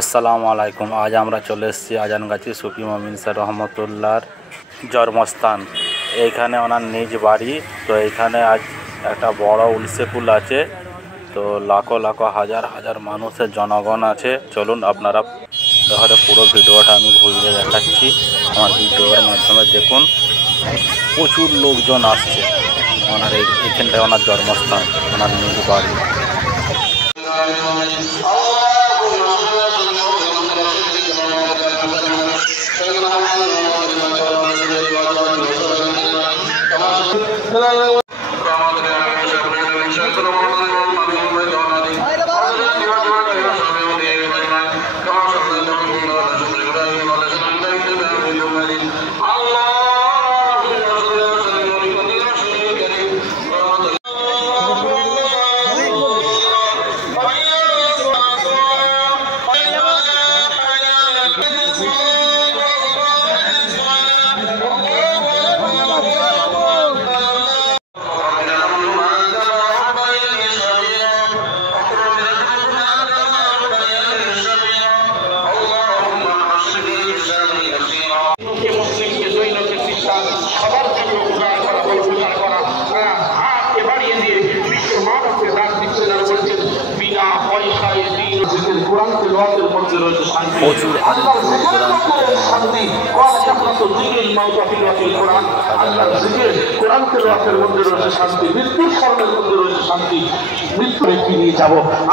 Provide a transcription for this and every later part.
আসসালামু আলাইকুম। আজ আমরা চলে এসেছি আজানগাছি সুফি মমিন স্যার রহমতুল্লাহর জন্মস্থান। এইখানে ওনার নিজ বাড়ি। তো এইখানে আজ একটা বড় উলসে পুল আছে। তো লাখো লাখো হাজার হাজার মানুষের জনগণ আছে। চলুন আপনারা ধরে পুরো ভিডিওটা আমি ঘুরিয়ে দেখাচ্ছি। আমার ভিডিওর মাধ্যমে দেখুন, প্রচুর লোকজন আসছে। ওনার এইখানটায় ওনার জন্মস্থান, ওনার নিজ বাড়ি। প্রচুর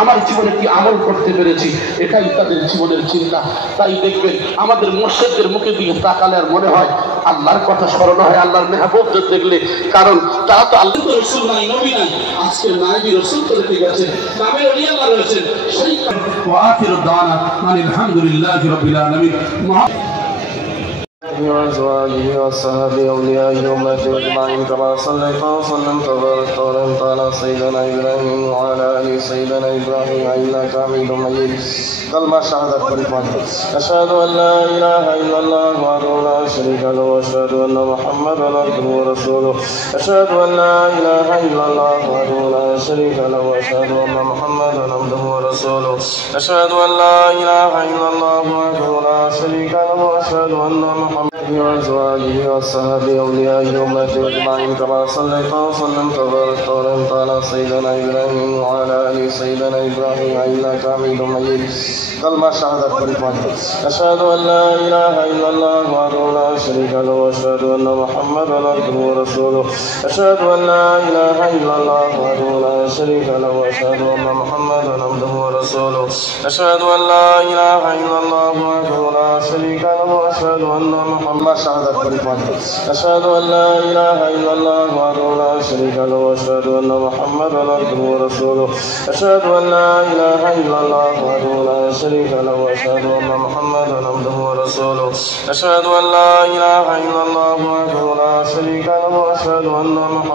আমার জীবনে কি আমল করতে পেরেছি, এটাই তাদের জীবনের চিন্তা। তাই দেখবেন আমাদের মুর্শিদদের মুখে দিয়ে তাকালে আর মনে হয় আল্লাহর কথা স্মরণ হয়, আল্লাহর মেহবুবদের দেখলে। কারণ তারা তো আল্লাহ রসুল নাই, নবী নাই, আজকে নাইবি রসুল তো রেখে গেছেন, নামের ওলিয়াল্লাহ রয়েছেন। সেই ওয়াখিরু দাওয়ানা আলহামদুলিল্লাহি রাব্বিল আলামিন। وأزواجه وصحبه أولياء أمته أجمعين كما صليت وسلمت وباركت وأنعمت على سيدنا إبراهيم وعلى آل سيدنا إبراهيم إنك حميد مجيد. كلمة شهادة كلمة أشهد أن لا إله إلا الله وحده لا شريك له وأشهد أن محمدا عبده ورسوله. أشهد أن لا إله إلا الله وحده لا شريك له وأشهد أن محمدا عبده ورسوله. أشهد أن لا إله إلا الله وحده لا شريك له وأشهد أن محمدا وأزواجه وصحبه أولياء أمته أجمعين كما صليت وسلمت وباركت وأنعمت على سيدنا إبراهيم وعلى آل سيدنا إبراهيم إنك حميد مجيد. كلمة شهادة كلمة أشهد أن لا إله إلا الله وحده لا شريك له وأشهد أن محمدا عبده ورسوله. أشهد أن لا إله إلا الله وحده لا شريك له وأشهد أن محمدا عبده ورسوله. أشهد أن لا إله إلا الله وحده لا شريك له وأشهد أن محمدا شهادة كلمة أشهد أن لا إله إلا الله وحده لا شريك له وأشهد أن محمدا عبده ورسوله. أشهد أن لا إله إلا الله وحده لا شريك له وأشهد أن محمدا عبده ورسوله. أشهد أن لا إله إلا الله وحده لا شريك له وأشهد أن محمدا